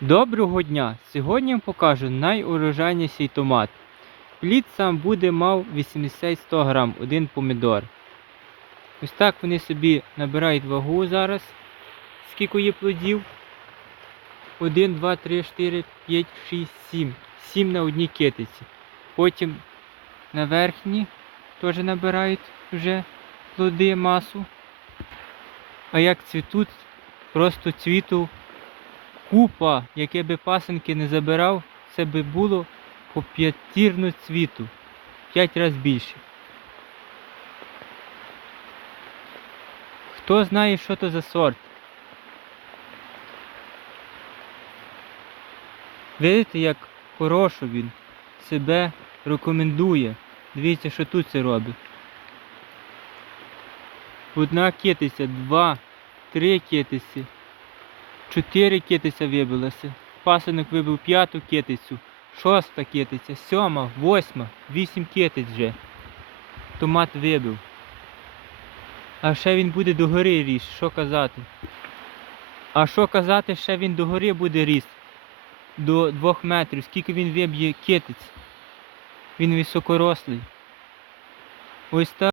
Доброго дня! Сьогодні я покажу найурожайніший томат. Плід сам буде мав 80-100 грам, один помідор. Ось так вони собі набирають вагу зараз. Скільки є плодів? 1, 2, 3, 4, 5, 6, 7. 7 на одній китиці. Потім на верхні теж набирають вже плоди масу. А як цвітуть, просто цвіту купа, яке би пасенки не забирав, це би було по п'ятірну цвіту. П'ять разів більше. Хто знає, що то за сорт? Видите, як хорошо він себе рекомендує. Дивіться, що тут це робить. Одна китиця, два, три китиці. Чотири китиця вибилося. Пасинок вибив п'яту китицю, шоста китиця, сьома, восьма, вісім китиць вже. Томат вибив. А ще він буде догори ріс, що казати. А що казати, ще він догори буде ріс. До двох метрів. Скільки він виб'є китиць. Він високорослий. Ось так.